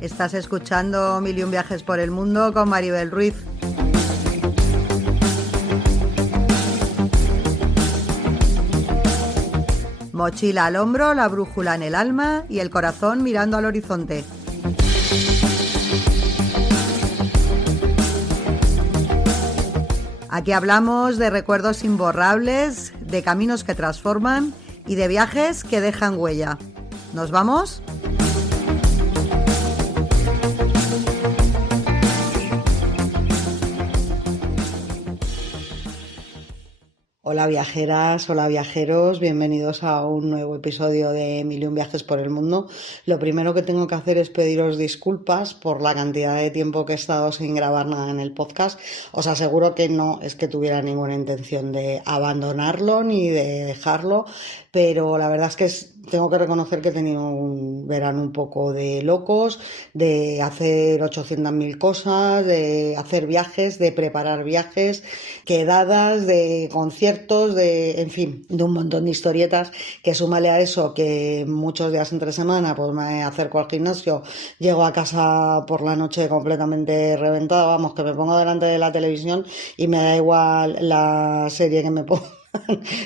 Estás escuchando Mil y un viajes por el mundo con Maribel Ruiz. Mochila al hombro, la brújula en el alma y el corazón mirando al horizonte. Aquí hablamos de recuerdos imborrables, de caminos que transforman y de viajes que dejan huella. ¿Nos vamos? Hola viajeras, hola viajeros, bienvenidos a un nuevo episodio de Mil y un viajes por el mundo. Lo primero que tengo que hacer es pediros disculpas por la cantidad de tiempo que he estado sin grabar nada en el podcast. Os aseguro que no es que tuviera ninguna intención de abandonarlo ni de dejarlo, pero la verdad es que tengo que reconocer que he tenido un verano un poco de locos, de hacer 800.000 cosas, de hacer viajes, de preparar viajes, quedadas, de conciertos, en fin, de un montón de historietas, que súmale a eso que muchos días entre semana pues me acerco al gimnasio, llego a casa por la noche completamente reventada, vamos, que me pongo delante de la televisión y me da igual la serie que me pongo,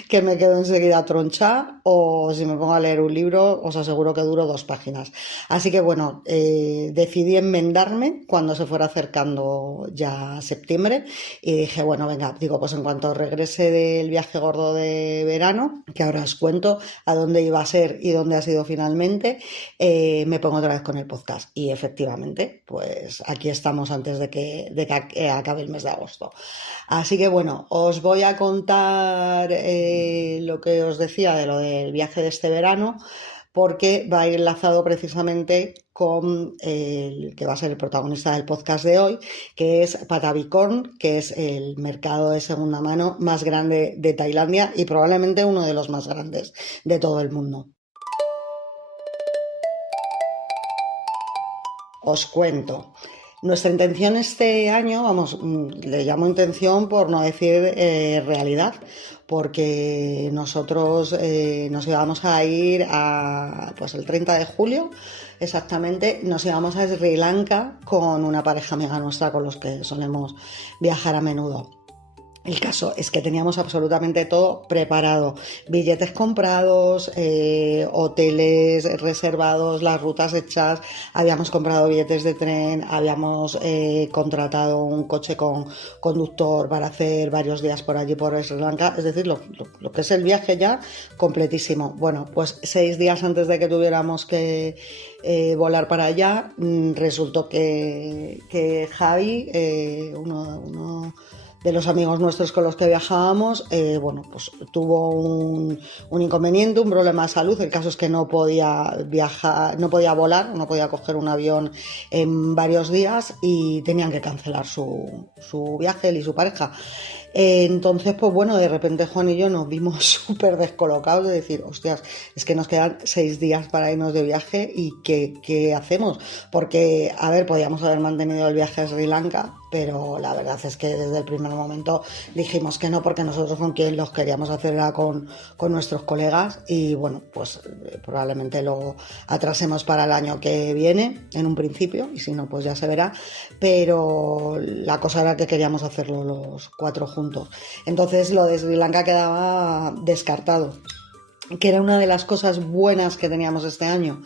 que me quedo enseguida troncha, o si me pongo a leer un libro os aseguro que duro 2 páginas. Así que bueno, decidí enmendarme cuando se fuera acercando ya septiembre y dije, bueno, venga, digo, pues en cuanto regrese del viaje gordo de verano, que ahora os cuento a dónde iba a ser y dónde ha sido finalmente, me pongo otra vez con el podcast. Y efectivamente, pues aquí estamos antes de que acabe el mes de agosto. Así que bueno, os voy a contar lo que os decía de lo del viaje de este verano, porque va a ir enlazado precisamente con el que va a ser el protagonista del podcast de hoy, que es Patavicorn, que es el mercado de segunda mano más grande de Tailandia y probablemente uno de los más grandes de todo el mundo. Os cuento. Nuestra intención este año, vamos, le llamo intención por no decir realidad, porque nosotros nos íbamos a ir pues el 30 de julio, exactamente, nos íbamos a Sri Lanka con una pareja amiga nuestra con los que solemos viajar a menudo. El caso es que teníamos absolutamente todo preparado, billetes comprados, hoteles reservados, las rutas hechas, habíamos comprado billetes de tren, habíamos contratado un coche con conductor para hacer varios días por allí por Sri Lanka, es decir, lo que es el viaje ya completísimo. Bueno, pues 6 días antes de que tuviéramos que volar para allá, resultó que Javi, uno de los amigos nuestros con los que viajábamos, bueno, pues tuvo un inconveniente, un problema de salud. El caso es que no podía viajar, no podía volar, no podía coger un avión en varios días y tenían que cancelar su viaje, él y su pareja. Entonces, pues bueno, de repente Juan y yo nos vimos súper descolocados de decir, hostias, es que nos quedan 6 días para irnos de viaje y ¿qué hacemos? Porque, a ver, podíamos haber mantenido el viaje a Sri Lanka, pero la verdad es que desde el primer momento dijimos que no, porque nosotros con quien los queríamos hacer era con nuestros colegas y bueno, pues probablemente lo atrasemos para el año que viene en un principio y si no, pues ya se verá, pero la cosa era que queríamos hacerlo los 4 juntos. Entonces lo de Sri Lanka quedaba descartado, que era una de las cosas buenas que teníamos este año,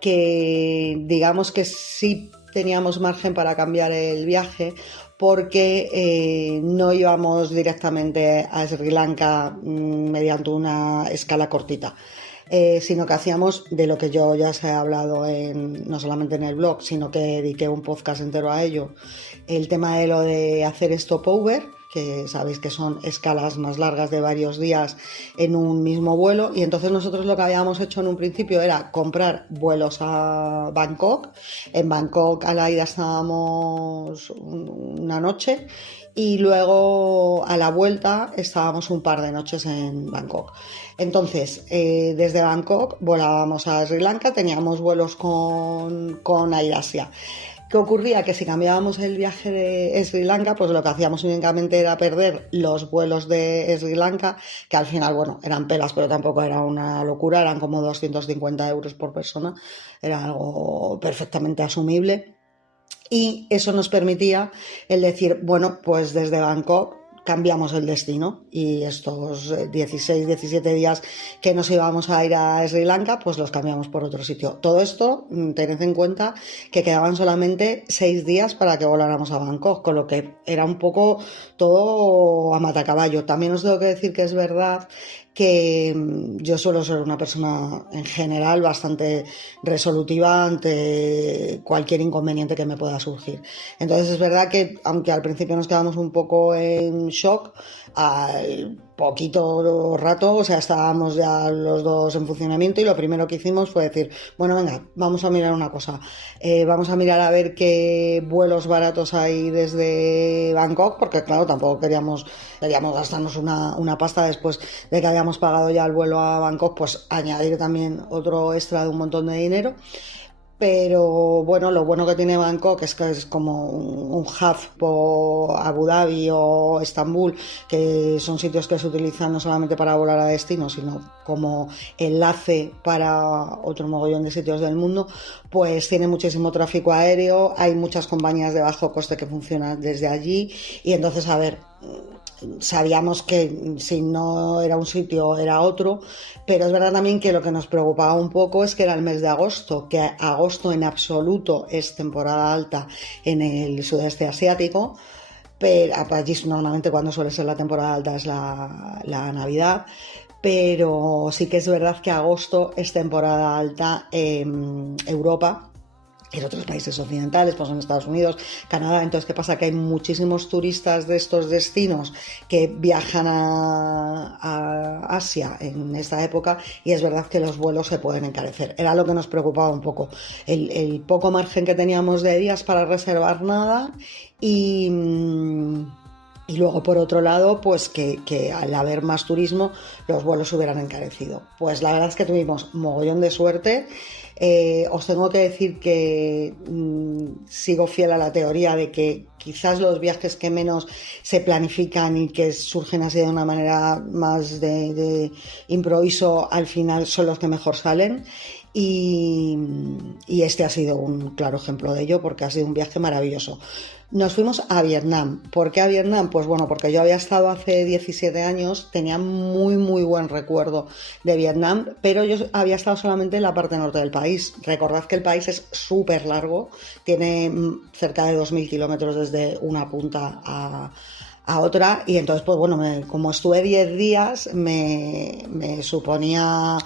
que digamos que sí teníamos margen para cambiar el viaje porque no íbamos directamente a Sri Lanka mediante una escala cortita. Sino que hacíamos de lo que yo ya os he hablado no solamente en el blog, sino que dediqué un podcast entero a ello, el tema de lo de hacer stopover, que sabéis que son escalas más largas de varios días en un mismo vuelo, y entonces nosotros lo que habíamos hecho en un principio era comprar vuelos a Bangkok. En Bangkok a la ida estábamos una noche y luego a la vuelta estábamos un par de noches en Bangkok. Entonces, desde Bangkok volábamos a Sri Lanka, teníamos vuelos con AirAsia. ¿Qué ocurría? Que si cambiábamos el viaje de Sri Lanka, pues lo que hacíamos únicamente era perder los vuelos de Sri Lanka, que al final, bueno, eran pelas, pero tampoco era una locura, eran como 250 euros por persona, era algo perfectamente asumible. Y eso nos permitía el decir, bueno, pues desde Bangkok cambiamos el destino y estos 16, 17 días que nos íbamos a ir a Sri Lanka, pues los cambiamos por otro sitio. Todo esto, tened en cuenta que quedaban solamente 6 días para que voláramos a Bangkok, con lo que era un poco todo a matacaballo. También os tengo que decir que es verdad que yo suelo ser una persona en general bastante resolutiva ante cualquier inconveniente que me pueda surgir. Entonces es verdad que aunque al principio nos quedamos un poco en shock, al poquito rato, o sea, estábamos ya los dos en funcionamiento y lo primero que hicimos fue decir, bueno, venga, vamos a mirar una cosa, vamos a mirar a ver qué vuelos baratos hay desde Bangkok, porque claro, tampoco queríamos gastarnos una pasta después de que habíamos pagado ya el vuelo a Bangkok, pues añadir también otro extra de un montón de dinero. Pero bueno, lo bueno que tiene Bangkok es que es como un hub por Abu Dhabi o Estambul, que son sitios que se utilizan no solamente para volar a destino, sino como enlace para otro mogollón de sitios del mundo, pues tiene muchísimo tráfico aéreo, hay muchas compañías de bajo coste que funcionan desde allí y entonces, a ver, sabíamos que si no era un sitio era otro, pero es verdad también que lo que nos preocupaba un poco es que era el mes de agosto, que agosto en absoluto es temporada alta en el sudeste asiático, pero allí normalmente cuando suele ser la temporada alta es la Navidad, pero sí que es verdad que agosto es temporada alta en Europa, en otros países occidentales, pues en Estados Unidos, Canadá. Entonces, ¿qué pasa? Que hay muchísimos turistas de estos destinos que viajan a Asia en esta época y es verdad que los vuelos se pueden encarecer. Era lo que nos preocupaba un poco, el poco margen que teníamos de días para reservar nada y luego, por otro lado, pues que al haber más turismo, los vuelos hubieran encarecido. Pues la verdad es que tuvimos mogollón de suerte. Os tengo que decir que sigo fiel a la teoría de que quizás los viajes que menos se planifican y que surgen así de una manera más de improviso, al final son los que mejor salen. Y este ha sido un claro ejemplo de ello porque ha sido un viaje maravilloso. Nos fuimos a Vietnam. ¿Por qué a Vietnam? Pues bueno, porque yo había estado hace 17 años, tenía muy muy buen recuerdo de Vietnam, pero yo había estado solamente en la parte norte del país. Recordad que el país es súper largo, tiene cerca de 2.000 kilómetros desde una punta a otra y entonces pues bueno, como estuve 10 días me suponía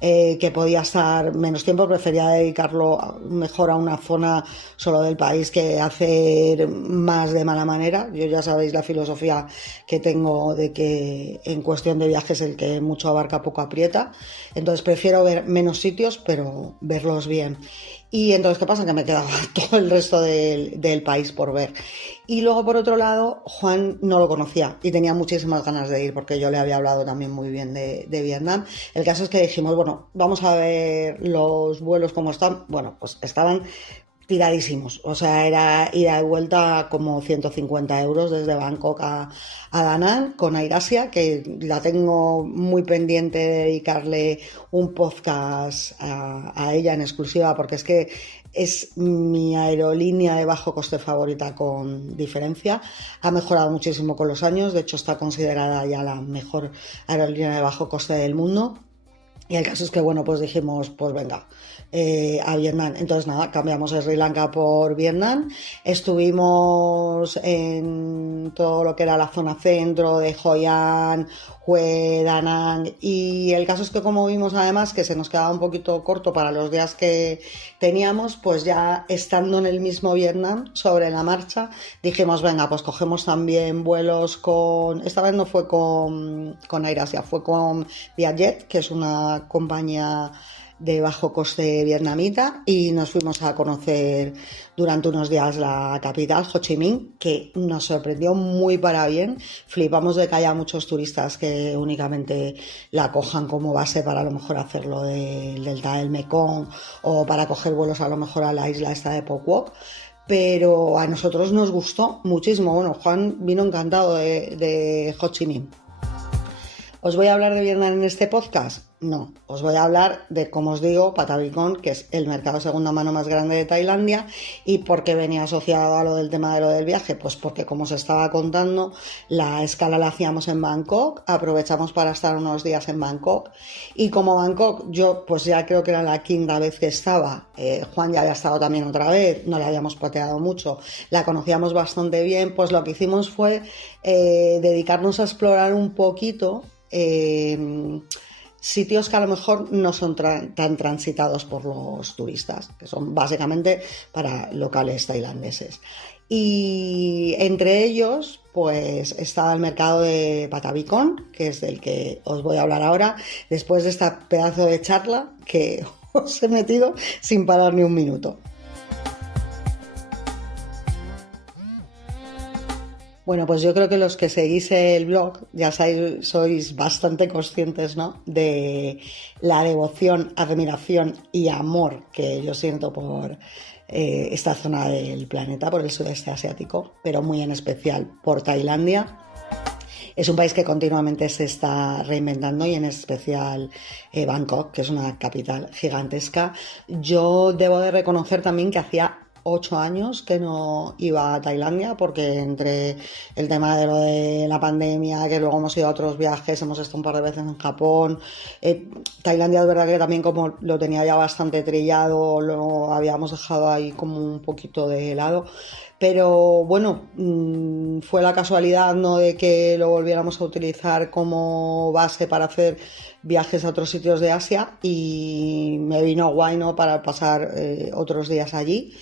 que podía estar menos tiempo, prefería dedicarlo mejor a una zona solo del país que hacer más de mala manera. Yo ya sabéis la filosofía que tengo de que en cuestión de viajes el que mucho abarca poco aprieta, entonces prefiero ver menos sitios pero verlos bien. Y entonces, ¿qué pasa? Que me quedaba todo el resto del país por ver. Y luego, por otro lado, Juan no lo conocía y tenía muchísimas ganas de ir porque yo le había hablado también muy bien de Vietnam. El caso es que dijimos, bueno, vamos a ver los vuelos cómo están. Bueno, pues estaban tiradísimos, o sea, era ida y vuelta como 150 euros desde Bangkok a Da Nang con AirAsia, que la tengo muy pendiente de dedicarle un podcast a ella en exclusiva, porque es que es mi aerolínea de bajo coste favorita con diferencia, ha mejorado muchísimo con los años, de hecho está considerada ya la mejor aerolínea de bajo coste del mundo. Y el caso es que, bueno, pues dijimos, pues venga, a Vietnam. Entonces, nada, cambiamos Sri Lanka por Vietnam. Estuvimos en todo lo que era la zona centro de Hoi An, Hue, Da Nang. Y el caso es que, como vimos además que se nos quedaba un poquito corto para los días que teníamos, pues ya estando en el mismo Vietnam, sobre la marcha, dijimos, venga, pues cogemos también vuelos con... Esta vez no fue con AirAsia, fue con Vietjet, que es una compañía de bajo coste vietnamita, y nos fuimos a conocer durante unos días la capital, Ho Chi Minh, que nos sorprendió muy para bien. Flipamos de que haya muchos turistas que únicamente la cojan como base para a lo mejor hacerlo del delta del Mekong o para coger vuelos a lo mejor a la isla esta de Phuoc. pero a nosotros nos gustó muchísimo. Bueno, Juan vino encantado de Ho Chi Minh. ¿Os voy a hablar de Vietnam en este podcast? No, os voy a hablar de, como os digo, Pattabikon, que es el mercado de segunda mano más grande de Tailandia. ¿Y por qué venía asociado a lo del tema de lo del viaje? Pues porque, como os estaba contando, la escala la hacíamos en Bangkok, aprovechamos para estar unos días en Bangkok, y como Bangkok yo pues ya creo que era la quinta vez que estaba, Juan ya había estado también otra vez, no la habíamos pateado mucho, la conocíamos bastante bien, pues lo que hicimos fue dedicarnos a explorar un poquito sitios que a lo mejor no son tan transitados por los turistas, que son básicamente para locales tailandeses. Y entre ellos, pues estaba el mercado de Pattabikon, que es del que os voy a hablar ahora, después de esta pedazo de charla que os he metido sin parar ni un minuto. Bueno, pues yo creo que los que seguís el blog ya sois bastante conscientes, ¿no?, de la devoción, admiración y amor que yo siento por esta zona del planeta, por el sudeste asiático, pero muy en especial por Tailandia. Es un país que continuamente se está reinventando, y en especial Bangkok, que es una capital gigantesca. Yo debo de reconocer también que hacía 8 años que no iba a Tailandia, porque entre el tema de lo de la pandemia, que luego hemos ido a otros viajes, hemos estado un par de veces en Japón, Tailandia es verdad que también, como lo tenía ya bastante trillado, lo habíamos dejado ahí como un poquito de lado. Pero bueno, fue la casualidad, ¿no?, de que lo volviéramos a utilizar como base para hacer viajes a otros sitios de Asia, y me vino guay, ¿no?, para pasar otros días allí.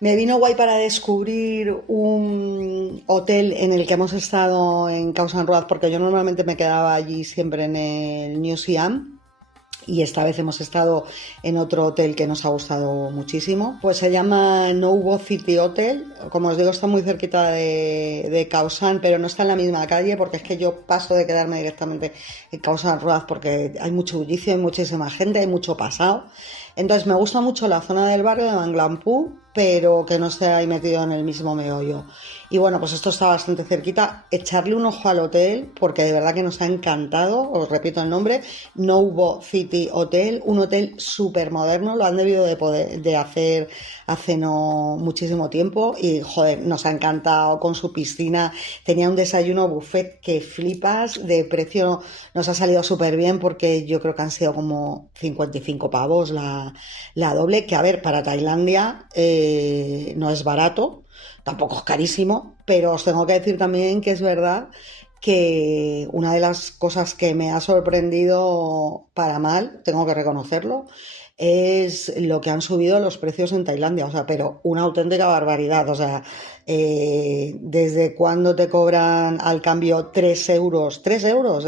Me vino guay para descubrir un hotel en el que hemos estado en Khao San Road, porque yo normalmente me quedaba allí siempre en el New Siam, y esta vez hemos estado en otro hotel que nos ha gustado muchísimo. Pues se llama No Bo City Hotel. Como os digo, está muy cerquita de Khao San, pero no está en la misma calle, porque es que yo paso de quedarme directamente en Khao San Road porque hay mucho bullicio, hay muchísima gente, hay mucho pasado. Entonces me gusta mucho la zona del barrio de Ban Glampu, pero que no esté ahí metido en el mismo meollo. Y bueno, pues esto está bastante cerquita. Echarle un ojo al hotel, porque de verdad que nos ha encantado. Os repito el nombre: No Bo City Hotel. Un hotel súper moderno, lo han debido de hacer hace no muchísimo tiempo, y joder, nos ha encantado, con su piscina. Tenía un desayuno buffet que flipas, de precio nos ha salido súper bien, porque yo creo que han sido como 55 pavos la doble, que a ver, para Tailandia no es barato, tampoco es carísimo, pero os tengo que decir también que es verdad que una de las cosas que me ha sorprendido para mal, tengo que reconocerlo, es lo que han subido los precios en Tailandia, o sea, pero una auténtica barbaridad. O sea, ¿desde cuándo te cobran al cambio 3 euros? 3 euros,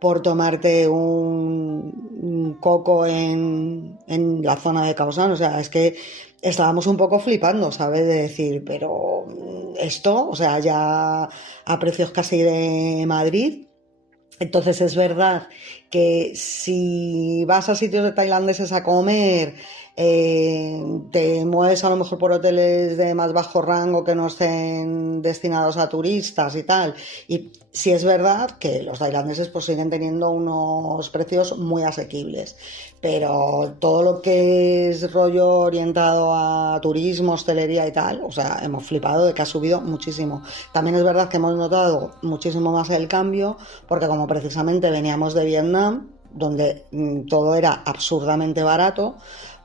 por tomarte un coco en la zona de Khao San. O sea, es que estábamos un poco flipando, ¿sabes? De decir, pero esto, o sea, ya a precios casi de Madrid. Entonces es verdad que si vas a sitios de tailandeses a comer, te mueves a lo mejor por hoteles de más bajo rango que no estén destinados a turistas y tal. Y sí es verdad que los tailandeses pues siguen teniendo unos precios muy asequibles, pero todo lo que es rollo orientado a turismo, hostelería y tal, o sea, hemos flipado de que ha subido muchísimo. También es verdad que hemos notado muchísimo más el cambio, porque como precisamente veníamos de Vietnam, donde todo era absurdamente barato,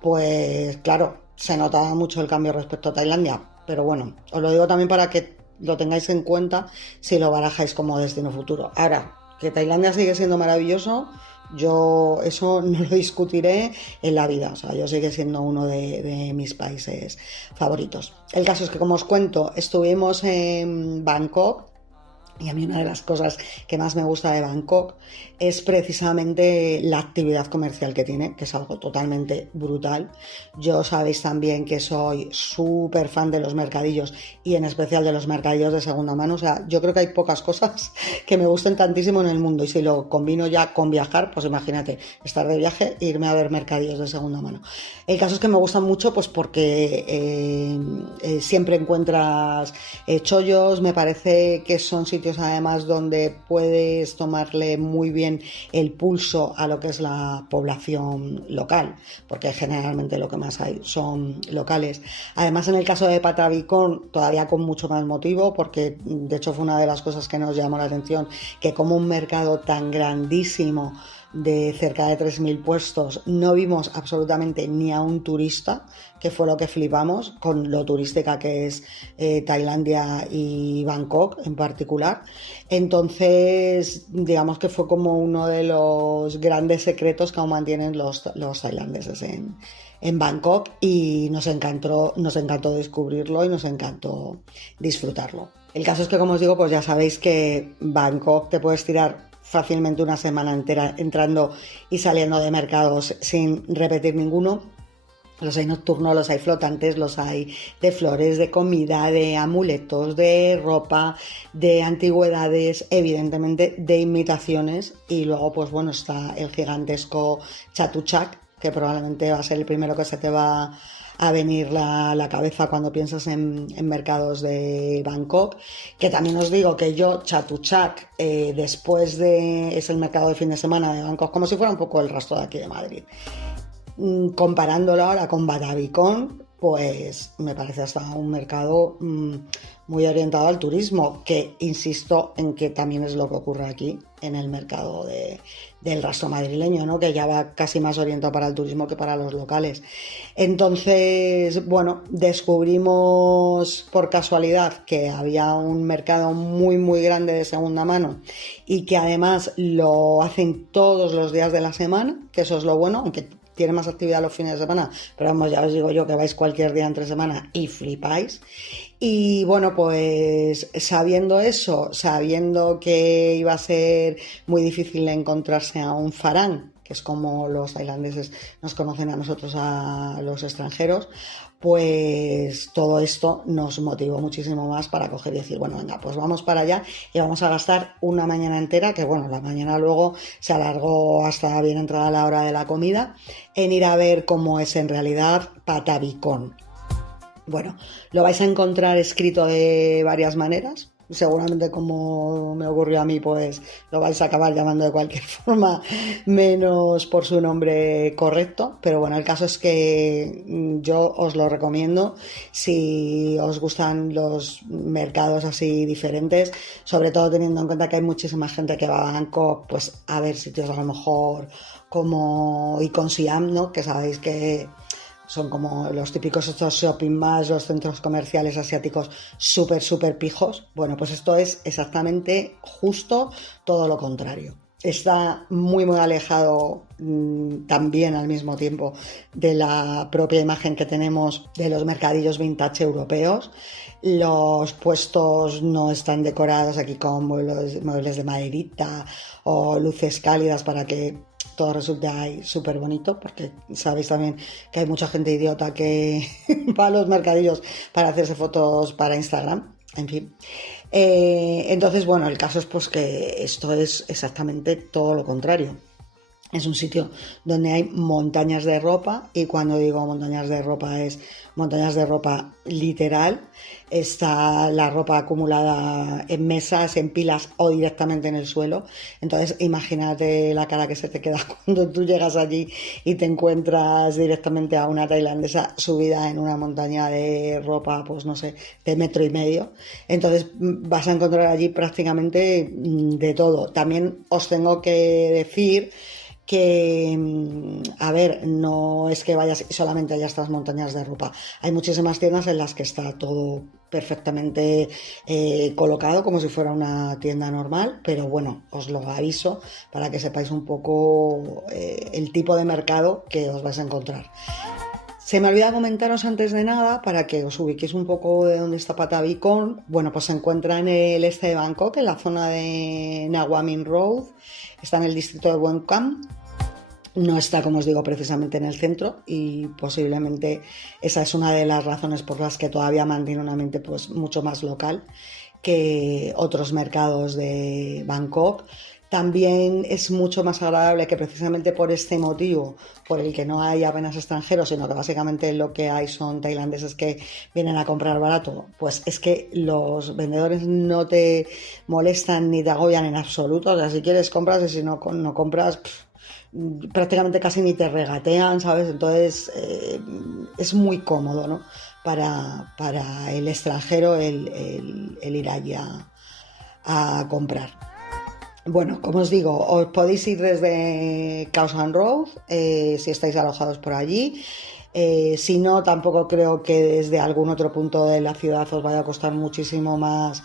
pues claro, se notaba mucho el cambio respecto a Tailandia. Pero bueno, os lo digo también para que lo tengáis en cuenta si lo barajáis como destino futuro. Ahora, que Tailandia sigue siendo maravilloso, yo eso no lo discutiré en la vida. O sea, yo sigue siendo uno de mis países favoritos. El caso es que, como os cuento, estuvimos en Bangkok, Y a mí una de las cosas que más me gusta de Bangkok es precisamente la actividad comercial que tiene, que es algo totalmente brutal. Yo sabéis también que soy súper fan de los mercadillos y en especial de los mercadillos de segunda mano. O sea, yo creo que hay pocas cosas que me gusten tantísimo en el mundo y si lo combino ya con viajar, pues imagínate, estar de viaje e irme a ver mercadillos de segunda mano. El caso es que me gustan mucho pues porque siempre encuentras chollos, me parece que son sitios además donde puedes tomarle muy bien el pulso a lo que es la población local, porque generalmente lo que más hay son locales. Además, en el caso de Patavicón, todavía con mucho más motivo, porque de hecho fue una de las cosas que nos llamó la atención, que como un mercado tan grandísimo de cerca de 3.000 puestos, no vimos absolutamente ni a un turista, que fue lo que flipamos con lo turística que es Tailandia y Bangkok en particular. Entonces, digamos que fue como uno de los grandes secretos que aún mantienen los tailandeses en Bangkok y nos encantó descubrirlo y nos encantó disfrutarlo. El caso es que, como os digo, pues ya sabéis que Bangkok te puedes tirar fácilmente una semana entera entrando y saliendo de mercados sin repetir ninguno. Los hay nocturnos, los hay flotantes, los hay de flores, de comida, de amuletos, de ropa, de antigüedades, evidentemente de imitaciones. Y luego, pues bueno, está el gigantesco Chatuchak, que probablemente va a ser el primero que se te va a venir la cabeza cuando piensas en mercados de Bangkok, que también os digo que yo Chatuchak después de es el mercado de fin de semana de Bangkok, como si fuera un poco el rastro de aquí de Madrid, comparándolo ahora con Patavicón, pues me parece hasta un mercado muy orientado al turismo, que insisto en que también es lo que ocurre aquí en el mercado del rastro madrileño, ¿no? Que ya va casi más orientado para el turismo que para los locales. Entonces, bueno, descubrimos por casualidad que había un mercado muy muy grande de segunda mano y que además lo hacen todos los días de la semana, que eso es lo bueno, aunque tiene más actividad los fines de semana, pero vamos, ya os digo yo que vais cualquier día entre semana y flipáis. Y bueno, pues sabiendo eso, sabiendo que iba a ser muy difícil encontrarse a un farán, que es como los tailandeses nos conocen a nosotros, a los extranjeros, pues todo esto nos motivó muchísimo más para coger y decir, bueno, venga, pues vamos para allá y vamos a gastar una mañana entera, que bueno, la mañana luego se alargó hasta bien entrada la hora de la comida, en ir a ver cómo es en realidad Patavicón. Bueno, lo vais a encontrar escrito de varias maneras. Seguramente, como me ocurrió a mí, pues lo vais a acabar llamando de cualquier forma menos por su nombre correcto, pero bueno, el caso es que yo os lo recomiendo si os gustan los mercados así diferentes, sobre todo teniendo en cuenta que hay muchísima gente que va a Bangkok pues a ver sitios a lo mejor como Icon Siam, ¿no? Que sabéis que son como los típicos estos shopping malls, los centros comerciales asiáticos súper pijos. Bueno, pues esto es exactamente justo todo lo contrario. Está muy alejado también al mismo tiempo de la propia imagen que tenemos de los mercadillos vintage europeos. Los puestos no están decorados aquí con muebles de maderita o luces cálidas para que todo resulta ahí súper bonito, porque sabéis también que hay mucha gente idiota que va a los mercadillos para hacerse fotos para Instagram, en fin. Entonces, bueno, el caso es pues que esto es exactamente todo lo contrario. Es un sitio donde hay montañas de ropa, y cuando digo montañas de ropa es montañas de ropa literal. Está la ropa acumulada en mesas, en pilas o directamente en el suelo. Entonces imagínate la cara que se te queda cuando tú llegas allí y te encuentras directamente a una tailandesa subida en una montaña de ropa, pues no sé, de 1,5 metros. Entonces vas a encontrar allí prácticamente de todo. También os tengo que decir que, a ver, no es que vayas solamente a estas montañas de ropa. Hay muchísimas tiendas en las que está todo perfectamente colocado como si fuera una tienda normal, pero bueno, os lo aviso para que sepáis un poco el tipo de mercado que os vais a encontrar. Se me olvida comentaros antes de nada, para que os ubiquéis un poco de dónde está Pattabikon. Bueno, pues se encuentra en el este de Bangkok, en la zona de Nawamin Road. Está en el distrito de Bueng Kam. No está, como os digo, precisamente en el centro, y posiblemente esa es una de las razones por las que todavía mantiene una mente pues mucho más local que otros mercados de Bangkok. También es mucho más agradable, que precisamente por este motivo, por el que no hay apenas extranjeros, sino que básicamente lo que hay son tailandeses que vienen a comprar barato, pues es que los vendedores no te molestan ni te agobian en absoluto. O sea, si quieres compras, y si no, no compras, prácticamente casi ni te regatean, ¿sabes? Entonces es muy cómodo, ¿no? Para el extranjero el ir allí a comprar. Bueno, como os digo, os podéis ir desde Khao San Road, si estáis alojados por allí. Si no, tampoco creo que desde algún otro punto de la ciudad os vaya a costar muchísimo más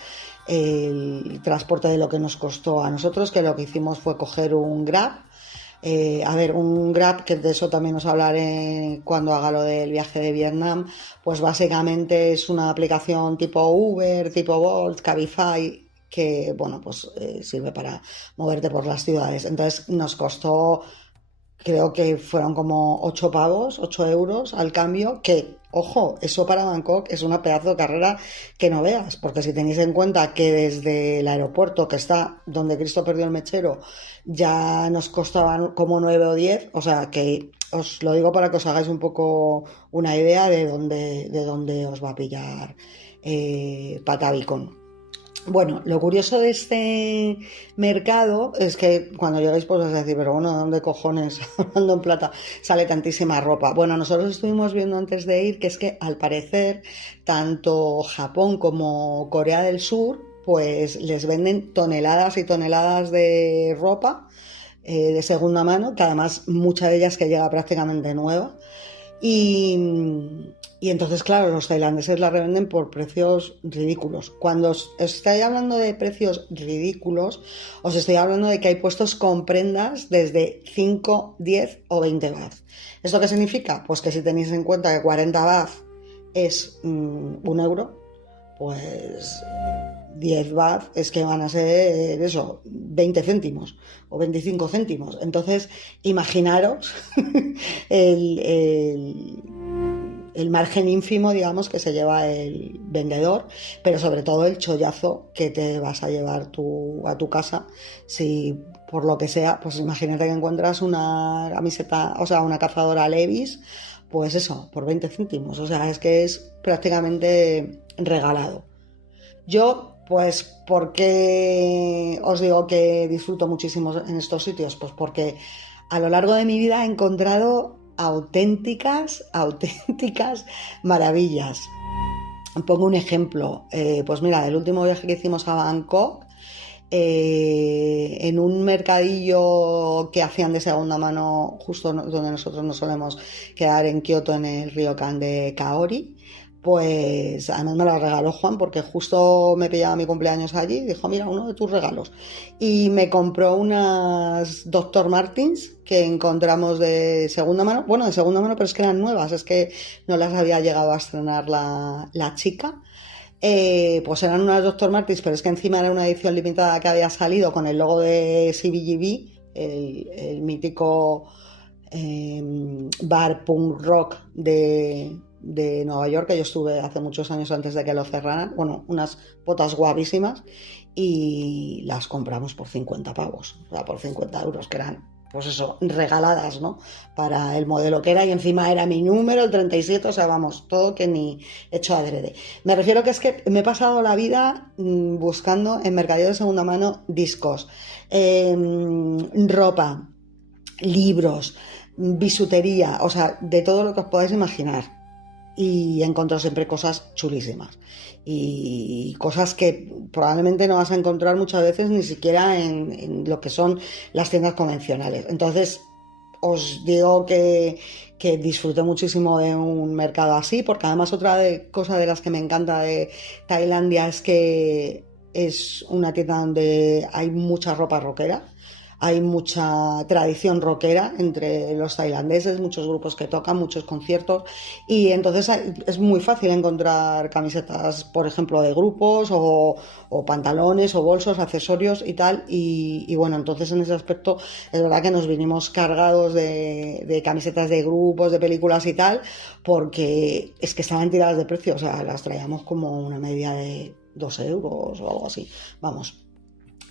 el transporte de lo que nos costó a nosotros, que lo que hicimos fue coger un Grab. A ver, un Grab, que de eso también os hablaré cuando haga lo del viaje de Vietnam, pues básicamente es una aplicación tipo Uber, tipo Bolt, Cabify, que bueno, pues sirve para moverte por las ciudades. Entonces nos costó, creo que fueron como 8 pavos, 8 euros al cambio, que, ojo, eso para Bangkok es una pedazo de carrera que no veas, porque si tenéis en cuenta que desde el aeropuerto, que está donde Cristo perdió el mechero, ya nos costaban como 9 o 10, o sea que os lo digo para que os hagáis un poco una idea de dónde os va a pillar Pattabikon. Bueno, lo curioso de este mercado es que cuando llegáis pues vas a decir, pero bueno, ¿de dónde cojones, hablando en plata, sale tantísima ropa? Bueno, nosotros estuvimos viendo antes de ir que es que al parecer tanto Japón como Corea del Sur pues les venden toneladas y toneladas de ropa de segunda mano, que además mucha de ellas que llega prácticamente nueva. Y entonces, claro, los tailandeses la revenden por precios ridículos. Cuando os estoy hablando de precios ridículos, os estoy hablando de que hay puestos con prendas desde 5, 10 o 20 baht. ¿Esto qué significa? Pues que si tenéis en cuenta que 40 baht es 1 euro, pues 10 baht es que van a ser eso, 20 céntimos o 25 céntimos. Entonces, imaginaros el, el, el margen ínfimo, digamos, que se lleva el vendedor, pero sobre todo el chollazo que te vas a llevar tú a tu casa si por lo que sea, pues imagínate que encuentras una camiseta, o sea, una cazadora Levi's, pues eso, por 20 céntimos. O sea, es que es prácticamente regalado. Yo, pues, ¿por qué os digo que disfruto muchísimo en estos sitios? Pues porque a lo largo de mi vida he encontrado auténticas maravillas. Pongo un ejemplo. Pues mira, el último viaje que hicimos a Bangkok, en un mercadillo que hacían de segunda mano, justo donde nosotros nos solemos quedar en Kioto, en el ryokan de Kaori, pues además me lo regaló Juan, porque justo me pillaba mi cumpleaños allí y dijo, mira, uno de tus regalos. Y me compró unas Dr. Martens que encontramos de segunda mano, bueno, de segunda mano, pero es que eran nuevas, es que no las había llegado a estrenar la chica. Pues eran unas Dr. Martens, pero es que encima era una edición limitada que había salido con el logo de CBGB, el mítico bar punk rock de Nueva York, que yo estuve hace muchos años antes de que lo cerraran. Bueno, unas botas guapísimas, y las compramos por 50 pavos, o sea, por 50 euros, que eran, pues eso, regaladas, ¿no? Para el modelo que era, y encima era mi número, el 37, o sea, vamos, todo que ni hecho adrede. Me refiero que es que me he pasado la vida buscando en mercadillo de segunda mano discos, ropa, libros, bisutería, o sea, de todo lo que os podáis imaginar. Y he encontrado siempre cosas chulísimas y cosas que probablemente no vas a encontrar muchas veces ni siquiera en lo que son las tiendas convencionales. Entonces os digo que disfruté muchísimo de un mercado así, porque además cosa de las que me encanta de Tailandia es que es una tienda donde hay mucha ropa rockera. hay mucha tradición rockera entre los tailandeses, muchos grupos que tocan, muchos conciertos, y entonces es muy fácil encontrar camisetas, por ejemplo, de grupos o pantalones o bolsos, accesorios y tal, y bueno, entonces en ese aspecto es verdad que nos vinimos cargados de camisetas de grupos, de películas y tal, porque es que estaban tiradas de precio, o sea, las traíamos como una media de 2 euros o algo así, vamos,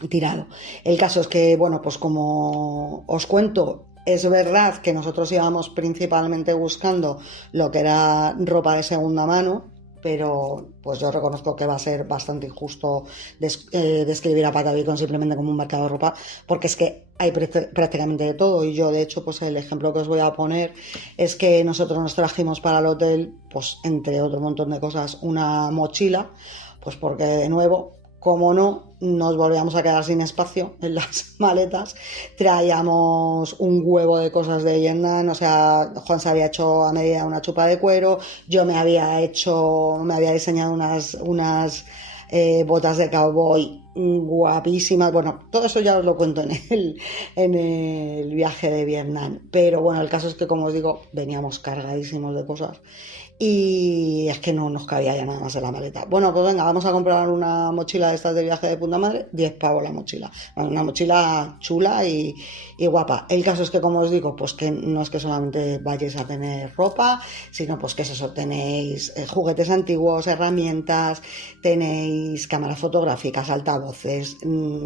tirado. El caso es que, bueno, pues como os cuento, es verdad que nosotros íbamos principalmente buscando lo que era ropa de segunda mano, pero pues yo reconozco que va a ser bastante injusto describir a Patavicon simplemente como un mercado de ropa, porque es que hay prácticamente de todo, y yo de hecho pues el ejemplo que os voy a poner es que nosotros nos trajimos para el hotel, pues entre otro montón de cosas, una mochila, pues porque de nuevo, como no, nos volvíamos a quedar sin espacio en las maletas. Traíamos un huevo de cosas de Vietnam, o sea, Juan se había hecho a medida una chupa de cuero, yo me había diseñado unas botas de cowboy guapísimas. Bueno, todo eso ya os lo cuento en el viaje de Vietnam. Pero bueno, el caso es que, como os digo, veníamos cargadísimos de cosas y es que no nos cabía ya nada más en la maleta. Bueno, pues venga, vamos a comprar una mochila de estas de viaje de puta madre, 10 pavos la mochila. Bueno, una mochila chula y guapa. El caso es que, como os digo, pues que no es que solamente vayáis a tener ropa, sino pues que es eso, tenéis juguetes antiguos, herramientas, tenéis cámaras fotográficas, altavoces,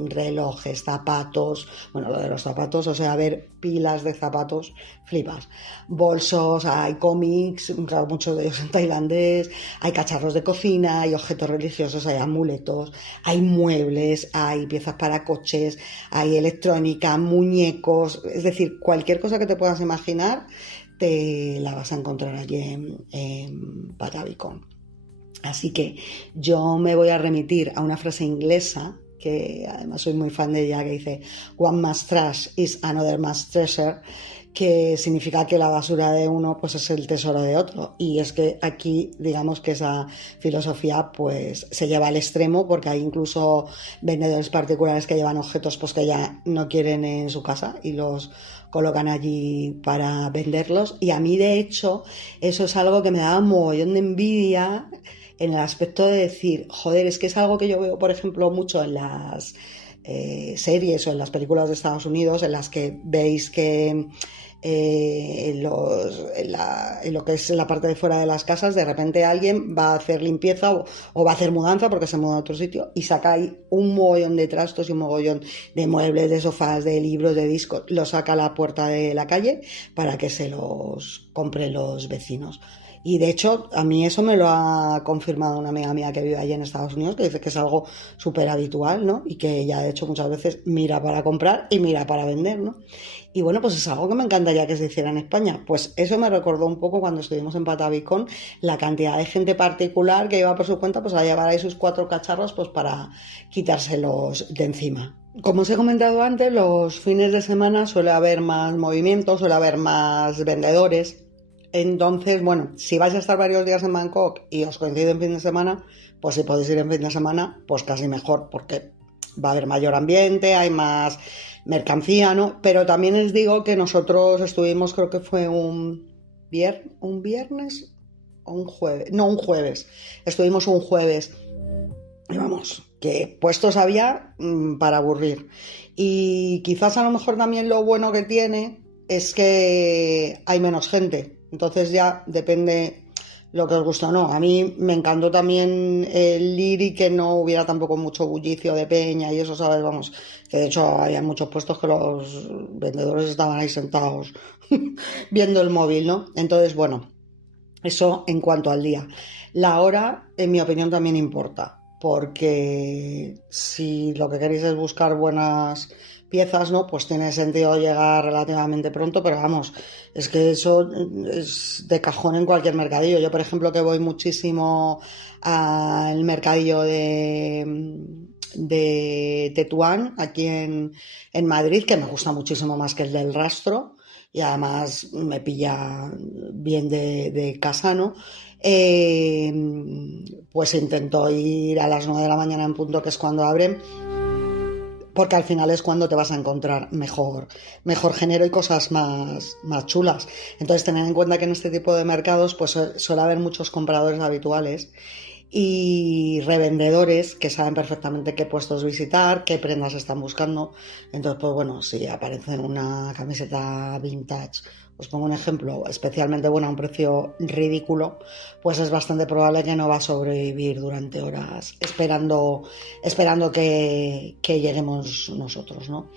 relojes, zapatos. Bueno, lo de los zapatos, o sea, ver pilas de zapatos, flipas. Bolsos, hay cómics, claro, muchos de ellos en tailandés, hay cacharros de cocina, hay objetos religiosos, hay amuletos, hay muebles, hay piezas para coches, hay electrónica, muñecos, es decir, cualquier cosa que te puedas imaginar te la vas a encontrar allí en Patavicon. Así que yo me voy a remitir a una frase inglesa que además soy muy fan de ella, que dice "One man's trash is another man's treasure", que significa que la basura de uno pues es el tesoro de otro. Y es que aquí digamos que esa filosofía pues se lleva al extremo, porque hay incluso vendedores particulares que llevan objetos pues que ya no quieren en su casa y los colocan allí para venderlos. Y a mí de hecho eso es algo que me daba un mogollón de envidia, en el aspecto de decir, joder, es que es algo que yo veo, por ejemplo, mucho en las series o en las películas de Estados Unidos, en las que veis que en lo que es la parte de fuera de las casas, de repente alguien va a hacer limpieza o va a hacer mudanza porque se muda a otro sitio y saca ahí un mogollón de trastos y un mogollón de muebles, de sofás, de libros, de discos, lo saca a la puerta de la calle para que se los compren los vecinos. Y de hecho, a mí eso me lo ha confirmado una amiga mía que vive allí en Estados Unidos, que dice que es algo súper habitual, ¿no? Y que ella, de hecho, muchas veces mira para comprar y mira para vender, ¿no? Y bueno, pues es algo que me encantaría que se hiciera en España. Pues eso me recordó un poco cuando estuvimos en Patavicón, la cantidad de gente particular que iba por su cuenta pues a llevar ahí sus 4 cacharros pues para quitárselos de encima. Como os he comentado antes, los fines de semana suele haber más movimientos, suele haber más vendedores. Entonces, bueno, si vais a estar varios días en Bangkok y os coincide en fin de semana, pues si podéis ir en fin de semana, pues casi mejor, porque va a haber mayor ambiente, hay más mercancía, ¿no? Pero también os digo que nosotros estuvimos, creo que fue un viernes o un jueves, no, un jueves. Estuvimos un jueves y vamos, que puestos había para aburrir. Y quizás a lo mejor también lo bueno que tiene es que hay menos gente. Entonces ya depende lo que os gusta o no. A mí me encantó también el ir y que no hubiera tampoco mucho bullicio de peña y eso, ¿sabes? Vamos, que de hecho había muchos puestos que los vendedores estaban ahí sentados viendo el móvil, ¿no? Entonces, bueno, eso en cuanto al día. La hora, en mi opinión, también importa, porque si lo que queréis es buscar buenas piezas, ¿no? Pues tiene sentido llegar relativamente pronto, pero vamos, es que eso es de cajón en cualquier mercadillo. Yo, por ejemplo, que voy muchísimo al mercadillo de Tetuán, aquí en Madrid, que me gusta muchísimo más que el del Rastro, y además me pilla bien de casa, ¿no? Eh, pues intento ir a las 9 de la mañana en punto, que es cuando abren, porque al final es cuando te vas a encontrar mejor género y cosas más chulas. Entonces, tener en cuenta que en este tipo de mercados pues suele haber muchos compradores habituales y revendedores que saben perfectamente qué puestos visitar, qué prendas están buscando. Entonces, pues bueno, si aparece una camiseta vintage, os pongo un ejemplo, especialmente buena a un precio ridículo, pues es bastante probable que no va a sobrevivir durante horas esperando que lleguemos nosotros, ¿no?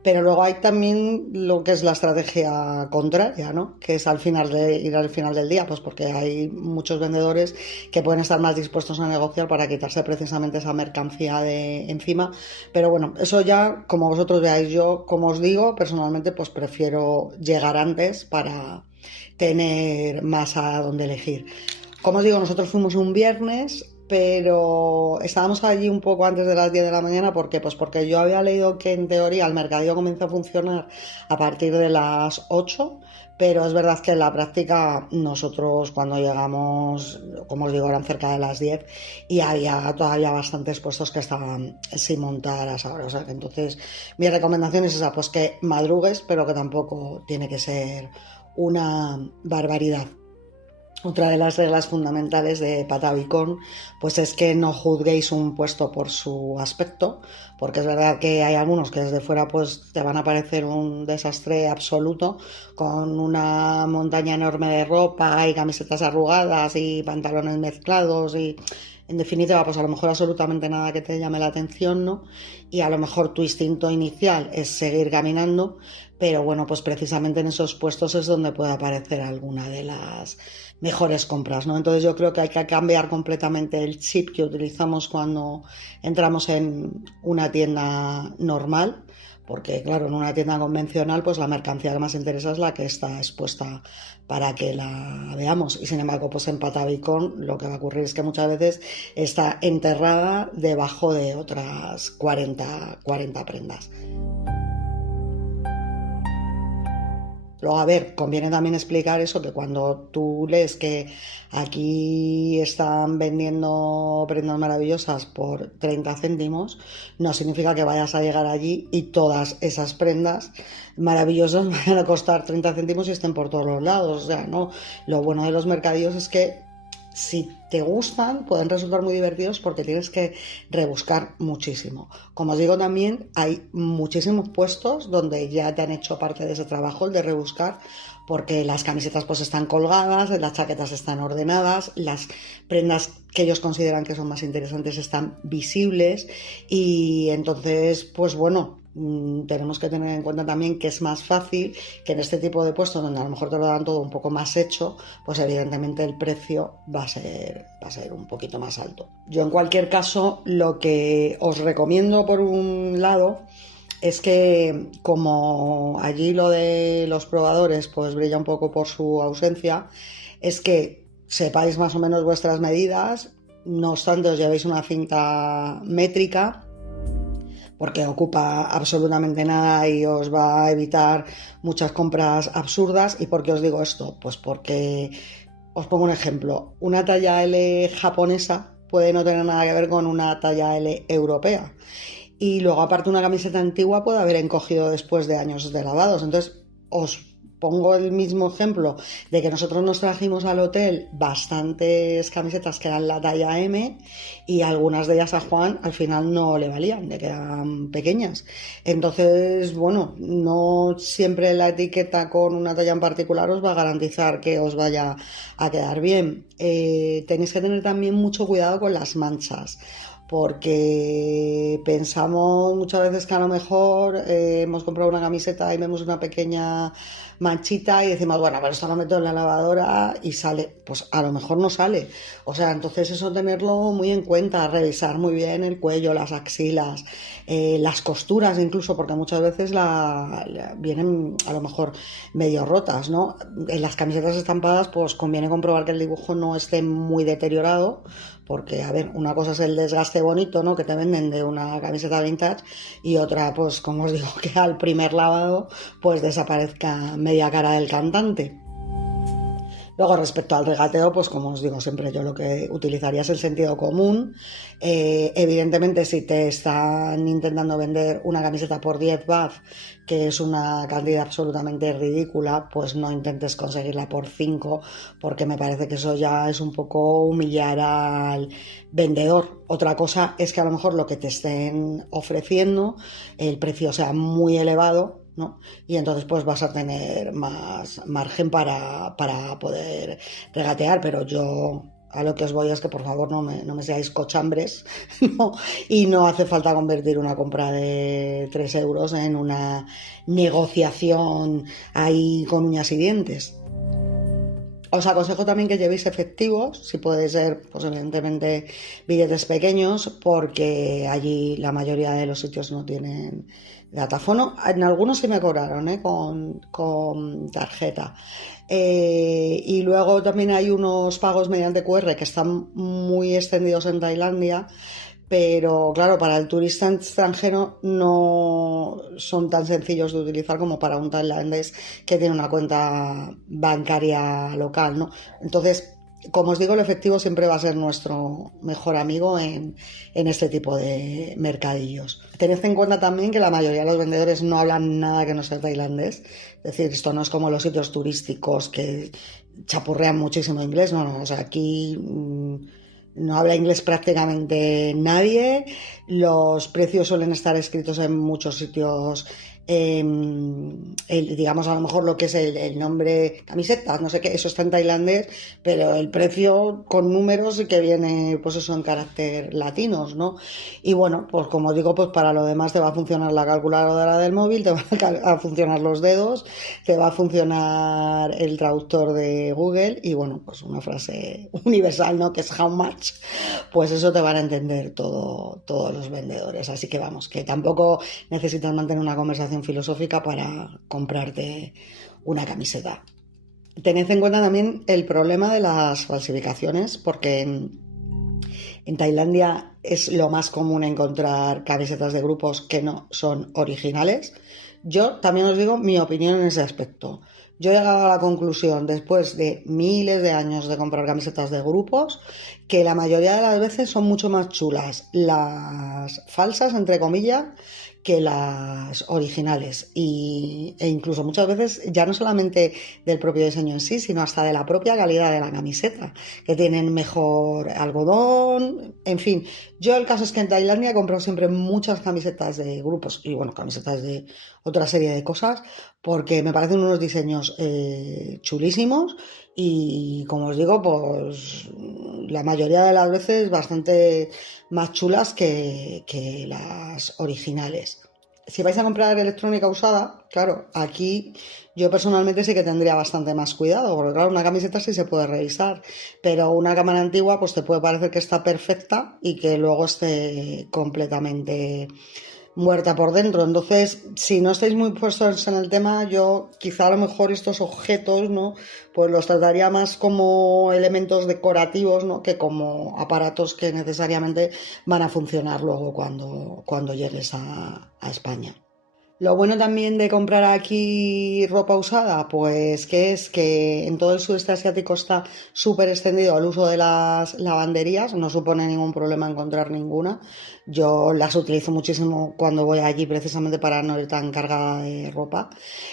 Pero luego hay también lo que es la estrategia contraria, ¿no? Que es ir al final del día, pues porque hay muchos vendedores que pueden estar más dispuestos a negociar para quitarse precisamente esa mercancía de encima. Pero bueno, eso ya, como vosotros veáis, yo, como os digo, personalmente pues prefiero llegar antes para tener más a dónde elegir. Como os digo, nosotros fuimos un viernes, pero estábamos allí un poco antes de las 10 de la mañana. ¿Por qué? Pues porque yo había leído que en teoría el mercadillo comienza a funcionar a partir de las 8, pero es verdad que en la práctica nosotros cuando llegamos, como os digo, eran cerca de las 10 y había todavía bastantes puestos que estaban sin montar a esa hora. O sea que entonces mi recomendación es esa, pues que madrugues, pero que tampoco tiene que ser una barbaridad. Otra de las reglas fundamentales de Patavicón pues es que no juzguéis un puesto por su aspecto, porque es verdad que hay algunos que desde fuera pues te van a parecer un desastre absoluto, con una montaña enorme de ropa y camisetas arrugadas y pantalones mezclados y en definitiva pues a lo mejor absolutamente nada que te llame la atención, ¿no? Y a lo mejor tu instinto inicial es seguir caminando, pero bueno, pues precisamente en esos puestos es donde puede aparecer alguna de las mejores compras, ¿no? Entonces yo creo que hay que cambiar completamente el chip que utilizamos cuando entramos en una tienda normal, porque claro, en una tienda convencional pues la mercancía que más interesa es la que está expuesta para que la veamos, y sin embargo pues en Patavicón lo que va a ocurrir es que muchas veces está enterrada debajo de otras 40 prendas. Luego, a ver, conviene también explicar eso, que cuando tú lees que aquí están vendiendo prendas maravillosas por 30 céntimos, no significa que vayas a llegar allí y todas esas prendas maravillosas vayan a costar 30 céntimos y estén por todos los lados. O sea, no. Lo bueno de los mercadillos es que si te gustan, pueden resultar muy divertidos porque tienes que rebuscar muchísimo. Como os digo, también hay muchísimos puestos donde ya te han hecho parte de ese trabajo, el de rebuscar, porque las camisetas pues están colgadas, las chaquetas están ordenadas, las prendas que ellos consideran que son más interesantes están visibles, y entonces, pues bueno, tenemos que tener en cuenta también que es más fácil que en este tipo de puestos donde a lo mejor te lo dan todo un poco más hecho, pues evidentemente el precio va a ser un poquito más alto. Yo en cualquier caso lo que os recomiendo por un lado es que, como allí lo de los probadores pues brilla un poco por su ausencia, es que sepáis más o menos vuestras medidas. No obstante, os llevéis una cinta métrica, porque ocupa absolutamente nada y os va a evitar muchas compras absurdas. ¿Y por qué os digo esto? Pues porque, os pongo un ejemplo, una talla L japonesa puede no tener nada que ver con una talla L europea. Y luego, aparte, una camiseta antigua puede haber encogido después de años de lavados. Entonces, os pongo el mismo ejemplo de que nosotros nos trajimos al hotel bastantes camisetas que eran la talla M, y algunas de ellas a Juan al final no le valían, de que eran pequeñas. Entonces, bueno, no siempre la etiqueta con una talla en particular os va a garantizar que os vaya a quedar bien. Tenéis que tener también mucho cuidado con las manchas, porque pensamos muchas veces que a lo mejor hemos comprado una camiseta y vemos una pequeña manchita y decimos, bueno, pero esto lo meto en la lavadora y sale. Pues a lo mejor no sale. O sea, entonces eso tenerlo muy en cuenta, revisar muy bien el cuello, las axilas, las costuras incluso, porque muchas veces vienen a lo mejor medio rotas, ¿no? En las camisetas estampadas pues conviene comprobar que el dibujo no esté muy deteriorado, porque, a ver, una cosa es el desgaste bonito, ¿no?, que te venden de una camiseta vintage, y otra, pues, como os digo, que al primer lavado, pues desaparezca media cara del cantante. Luego, respecto al regateo, pues como os digo siempre, yo lo que utilizaría es el sentido común. Evidentemente, si te están intentando vender una camiseta por 10 baht, que es una cantidad absolutamente ridícula, pues no intentes conseguirla por 5, porque me parece que eso ya es un poco humillar al vendedor. Otra cosa es que a lo mejor lo que te estén ofreciendo, el precio sea muy elevado, ¿no? Y entonces pues vas a tener más margen para poder regatear, pero yo a lo que os voy es que por favor no me seáis cochambres, ¿no? Y no hace falta convertir una compra de 3 euros en una negociación ahí con uñas y dientes. Os aconsejo también que llevéis efectivos, si puede ser, pues evidentemente billetes pequeños, porque allí la mayoría de los sitios no tienen datáfono. En algunos sí me cobraron, con tarjeta. Y luego también hay unos pagos mediante QR que están muy extendidos en Tailandia, pero claro, para el turista extranjero no son tan sencillos de utilizar como para un tailandés que tiene una cuenta bancaria local, ¿no? Entonces, como os digo, el efectivo siempre va a ser nuestro mejor amigo en este tipo de mercadillos. Tened en cuenta también que la mayoría de los vendedores no hablan nada que no sea tailandés. Es decir, esto no es como los sitios turísticos que chapurrean muchísimo inglés, no, o sea, aquí no habla inglés prácticamente nadie, los precios suelen estar escritos en muchos sitios, digamos a lo mejor lo que es el nombre camisetas, no sé qué, eso está en tailandés, pero el precio con números sí que viene pues eso en carácter latinos, ¿no? Y bueno, pues como digo, pues para lo demás te va a funcionar la calculadora del móvil, te va a funcionar los dedos, te va a funcionar el traductor de Google y bueno, pues una frase universal, ¿no? Que es how much, pues eso te van a entender todos los vendedores. Así que vamos, que tampoco necesitas mantener una conversación filosófica para comprarte una camiseta. Tened en cuenta también el problema de las falsificaciones, porque en Tailandia es lo más común encontrar camisetas de grupos que no son originales. Yo también os digo mi opinión en ese aspecto. Yo he llegado a la conclusión, después de miles de años de comprar camisetas de grupos, que la mayoría de las veces son mucho más chulas las falsas, entre comillas, que las originales. E incluso muchas veces ya no solamente del propio diseño en sí, sino hasta de la propia calidad de la camiseta, que tienen mejor algodón, en fin. Yo el caso es que en Tailandia he comprado siempre muchas camisetas de grupos y bueno, camisetas de otra serie de cosas, porque me parecen unos diseños chulísimos y como os digo, pues la mayoría de las veces bastante más chulas que las originales. Si vais a comprar electrónica usada, claro, aquí yo personalmente sí que tendría bastante más cuidado, porque claro, una camiseta sí se puede revisar, pero una cámara antigua pues te puede parecer que está perfecta y que luego esté completamente muerta por dentro. Entonces, si no estáis muy puestos en el tema, yo quizá a lo mejor estos objetos, ¿no? Pues los trataría más como elementos decorativos, ¿no? Que como aparatos que necesariamente van a funcionar luego cuando llegues a España. Lo bueno también de comprar aquí ropa usada, pues que es que en todo el sudeste asiático está súper extendido el uso de las lavanderías, no supone ningún problema encontrar ninguna. Yo las utilizo muchísimo cuando voy allí precisamente para no ir tan cargada de ropa.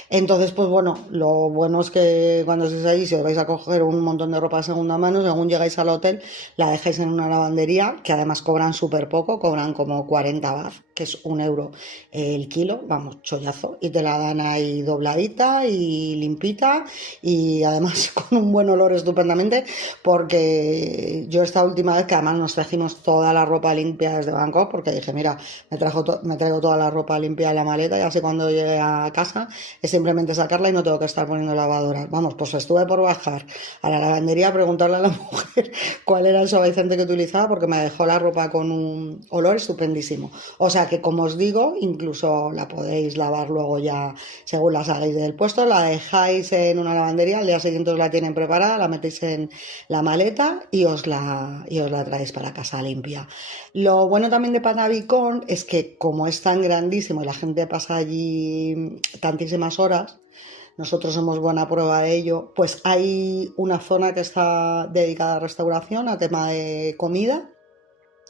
Entonces, pues bueno, lo bueno es que cuando estéis allí, si os vais a coger un montón de ropa de segunda mano, según llegáis al hotel, la dejáis en una lavandería, que además cobran súper poco, cobran como 40 baht, que es 1 euro el kilo, vamos, chollazo, y te la dan ahí dobladita y limpita y además con un buen olor estupendamente, porque yo esta última vez que además nos trajimos toda la ropa limpia desde Bangkok, porque dije, mira, me traigo toda la ropa limpia en la maleta y así cuando llegue a casa es simplemente sacarla y no tengo que estar poniendo lavadoras. Vamos, pues estuve por bajar a la lavandería a preguntarle a la mujer cuál era el suavizante que utilizaba porque me dejó la ropa con un olor estupendísimo. O sea que como os digo, incluso la podéis lavar luego ya según la hagáis del puesto, la dejáis en una lavandería, al día siguiente os la tienen preparada, la metéis en la maleta y os la traéis para casa limpia. Lo bueno también de Panavicón es que como es tan grandísimo y la gente pasa allí tantísimas horas, nosotros somos buena prueba de ello, pues hay una zona que está dedicada a restauración, a tema de comida,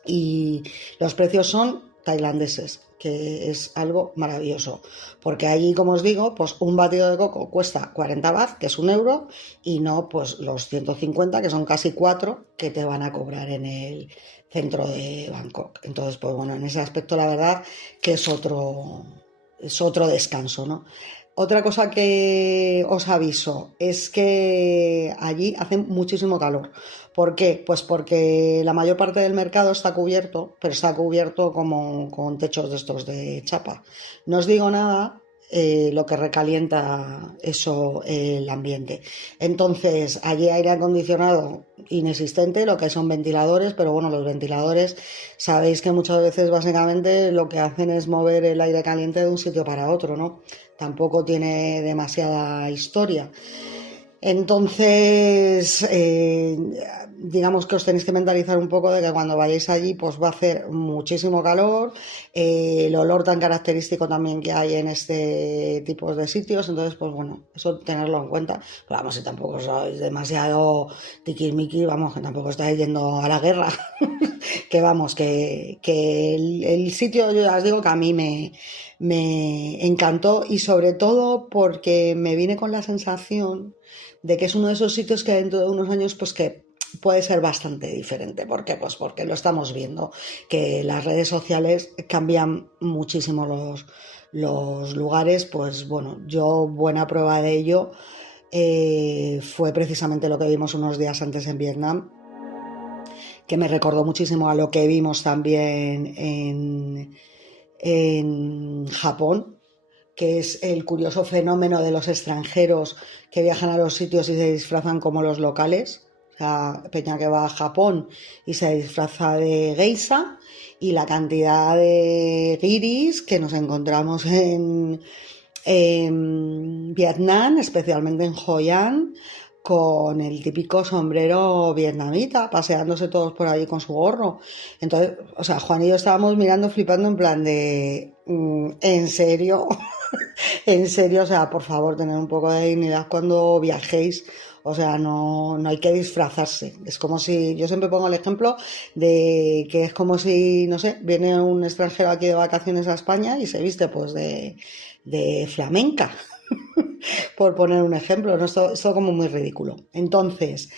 y los precios son tailandeses, que es algo maravilloso, porque allí, como os digo, pues un batido de coco cuesta 40 baht, que es 1 euro, y no pues los 150, que son casi 4, que te van a cobrar en el centro de Bangkok. Entonces, pues bueno, en ese aspecto la verdad que es otro descanso, ¿no? Otra cosa que os aviso es que allí hace muchísimo calor. ¿Por qué? Pues porque la mayor parte del mercado está cubierto, pero está cubierto como con techos de estos de chapa. No os digo nada, lo que recalienta eso el ambiente. Entonces, allí aire acondicionado inexistente, lo que son ventiladores, pero bueno, los ventiladores sabéis que muchas veces básicamente lo que hacen es mover el aire caliente de un sitio para otro, ¿no? Tampoco tiene demasiada historia. Entonces, digamos que os tenéis que mentalizar un poco de que cuando vayáis allí, pues va a hacer muchísimo calor, el olor tan característico también que hay en este tipo de sitios, entonces, pues bueno, eso tenerlo en cuenta. Pero vamos, si tampoco sois demasiado tiquismiquis, vamos, que tampoco estáis yendo a la guerra, que vamos, que el sitio, yo ya os digo que a mí me encantó y sobre todo porque me vine con la sensación de que es uno de esos sitios que dentro de unos años pues que puede ser bastante diferente. ¿Por qué? Pues porque lo estamos viendo, que las redes sociales cambian muchísimo los lugares, pues bueno, yo buena prueba de ello fue precisamente lo que vimos unos días antes en Vietnam, que me recordó muchísimo a lo que vimos también en Japón, que es el curioso fenómeno de los extranjeros que viajan a los sitios y se disfrazan como los locales. O sea, peña que va a Japón y se disfraza de geisha, y la cantidad de guiris que nos encontramos en Vietnam, especialmente en Hoi An, con el típico sombrero vietnamita, paseándose todos por ahí con su gorro. Entonces, o sea, Juan y yo estábamos mirando, flipando en plan de, ¿en serio? En serio, o sea, por favor, tener un poco de dignidad cuando viajéis. O sea, no hay que disfrazarse. Es como si, yo siempre pongo el ejemplo de que es como si, no sé, viene un extranjero aquí de vacaciones a España y se viste pues de flamenca, por poner un ejemplo, ¿no? Esto como muy ridículo. Entonces,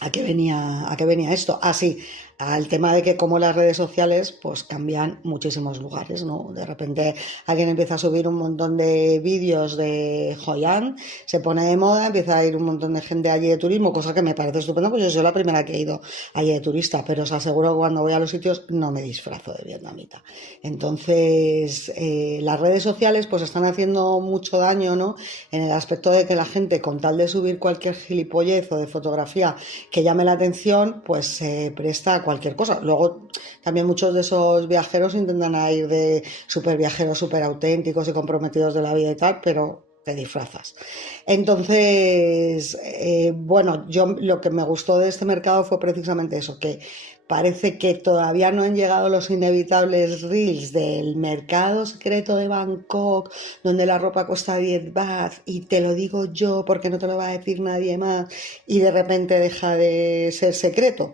¿a qué venía esto? Ah, sí, al tema de que como las redes sociales pues cambian muchísimos lugares, ¿no? De repente alguien empieza a subir un montón de vídeos de Hoi An, se pone de moda, empieza a ir un montón de gente allí de turismo, cosa que me parece estupendo, pues yo soy la primera que he ido allí de turista, pero os aseguro que cuando voy a los sitios no me disfrazo de vietnamita. Entonces, las redes sociales pues están haciendo mucho daño, ¿no? En el aspecto de que la gente, con tal de subir cualquier gilipollez o de fotografía que llame la atención, pues se presta a cualquier cosa. Luego también muchos de esos viajeros intentan ir de súper viajeros, súper auténticos y comprometidos de la vida y tal, pero te disfrazas. Entonces, bueno, yo lo que me gustó de este mercado fue precisamente eso, que parece que todavía no han llegado los inevitables reels del mercado secreto de Bangkok, donde la ropa cuesta 10 baht y te lo digo yo porque no te lo va a decir nadie más, y de repente deja de ser secreto.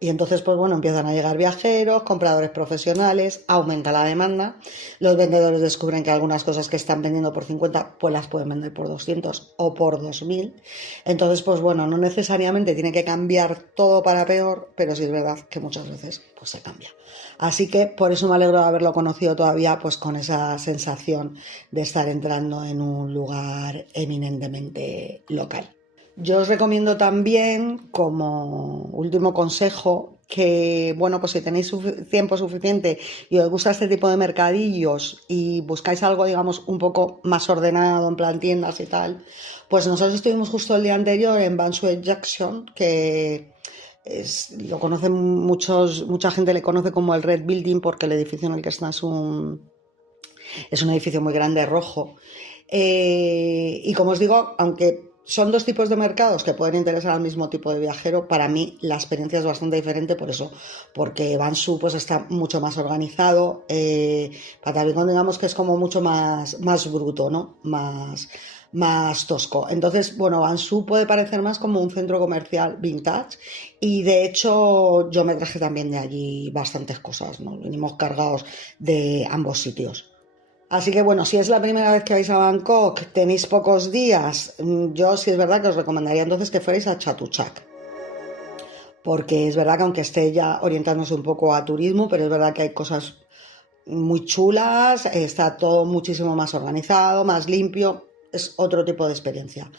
Y entonces, pues bueno, empiezan a llegar viajeros, compradores profesionales, aumenta la demanda, los vendedores descubren que algunas cosas que están vendiendo por 50, pues las pueden vender por 200 o por 2000. Entonces, pues bueno, no necesariamente tiene que cambiar todo para peor, pero sí es verdad que muchas veces pues se cambia. Así que por eso me alegro de haberlo conocido todavía, pues con esa sensación de estar entrando en un lugar eminentemente local. Yo os recomiendo también, como último consejo, que, bueno, pues si tenéis tiempo suficiente y os gusta este tipo de mercadillos y buscáis algo, digamos, un poco más ordenado, en plan tiendas y tal, pues nosotros estuvimos justo el día anterior en Ban Sue Junction, que lo conocen mucha gente le conoce como el Red Building porque el edificio en el que está es un edificio muy grande, rojo. Y como os digo, aunque son dos tipos de mercados que pueden interesar al mismo tipo de viajero. Para mí la experiencia es bastante diferente por eso, porque Bansu pues está mucho más organizado, Patavicón digamos que es como mucho más bruto, ¿no? Más tosco. Entonces, bueno, Bansu puede parecer más como un centro comercial vintage y de hecho yo me traje también de allí bastantes cosas, ¿no? Venimos cargados de ambos sitios. Así que bueno, si es la primera vez que vais a Bangkok, tenéis pocos días, yo sí es verdad que os recomendaría entonces que fuerais a Chatuchak, porque es verdad que aunque esté ya orientándose un poco a turismo, pero es verdad que hay cosas muy chulas, está todo muchísimo más organizado, más limpio, es otro tipo de experiencia.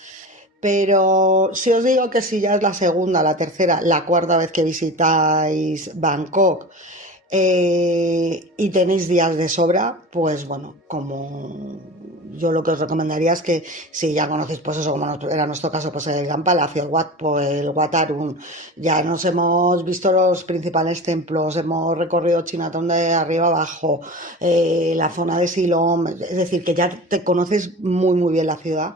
Pero si os digo que si ya es la segunda, la tercera, la cuarta vez que visitáis Bangkok, y tenéis días de sobra, pues bueno, como yo lo que os recomendaría es que si ya conocéis, pues eso, como era nuestro caso, pues el Gran Palacio, el Wat Arun, ya nos hemos visto los principales templos, hemos recorrido Chinatown de arriba abajo, la zona de Silom, es decir, que ya te conoces muy muy bien la ciudad,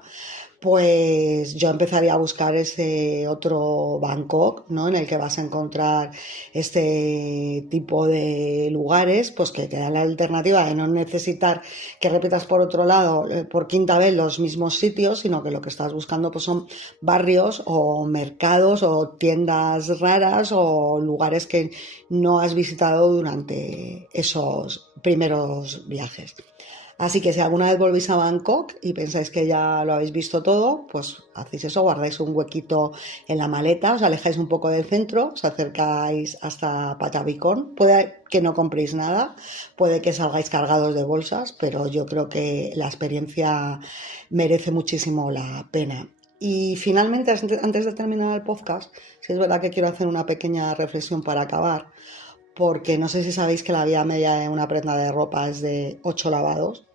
pues yo empezaría a buscar ese otro Bangkok, ¿no? En el que vas a encontrar este tipo de lugares, pues que te dan la alternativa de no necesitar que repitas por otro lado, por quinta vez los mismos sitios, sino que lo que estás buscando pues son barrios o mercados o tiendas raras o lugares que no has visitado durante esos primeros viajes. Así que si alguna vez volvéis a Bangkok y pensáis que ya lo habéis visto todo, pues hacéis eso, guardáis un huequito en la maleta, os alejáis un poco del centro, os acercáis hasta Patavicón. Puede que no compréis nada, puede que salgáis cargados de bolsas, pero yo creo que la experiencia merece muchísimo la pena. Y finalmente, antes de terminar el podcast, si es verdad que quiero hacer una pequeña reflexión para acabar, porque no sé si sabéis que la vida media de una prenda de ropa es de 8 lavados.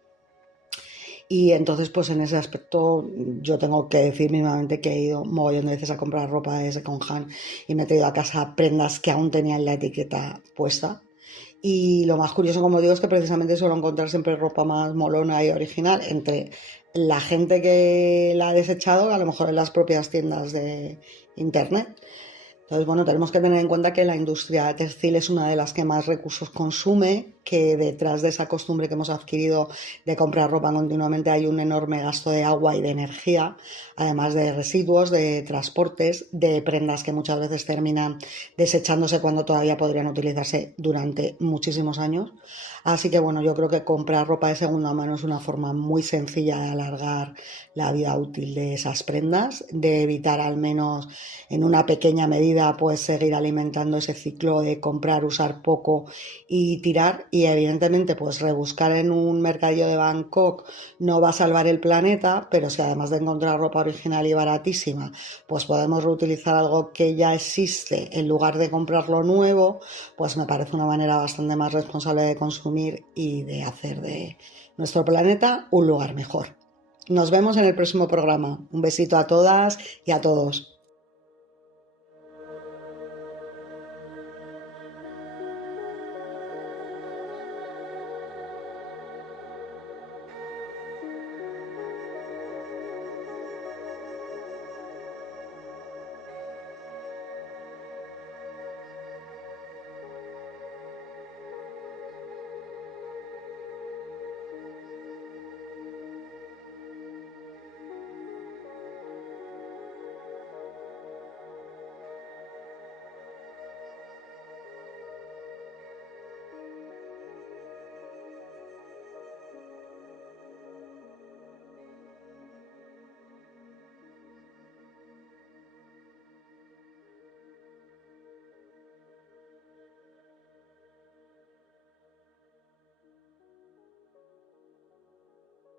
Y entonces, pues en ese aspecto, yo tengo que decir mínimamente que he ido un mogollón de veces a comprar ropa de second hand y me he traído a casa prendas que aún tenían la etiqueta puesta. Y lo más curioso, como digo, es que precisamente suelo encontrar siempre ropa más molona y original entre la gente que la ha desechado, a lo mejor en las propias tiendas de internet. Entonces, bueno, tenemos que tener en cuenta que la industria textil es una de las que más recursos consume, que detrás de esa costumbre que hemos adquirido de comprar ropa continuamente hay un enorme gasto de agua y de energía, además de residuos, de transportes, de prendas que muchas veces terminan desechándose cuando todavía podrían utilizarse durante muchísimos años. Así que bueno, yo creo que comprar ropa de segunda mano es una forma muy sencilla de alargar la vida útil de esas prendas, de evitar al menos en una pequeña medida pues seguir alimentando ese ciclo de comprar, usar poco y tirar, y evidentemente pues rebuscar en un mercadillo de Bangkok no va a salvar el planeta, pero si además de encontrar ropa original y baratísima pues podemos reutilizar algo que ya existe en lugar de comprarlo nuevo, pues me parece una manera bastante más responsable de consumir y de hacer de nuestro planeta un lugar mejor. Nos vemos en el próximo programa. Un besito a todas y a todos.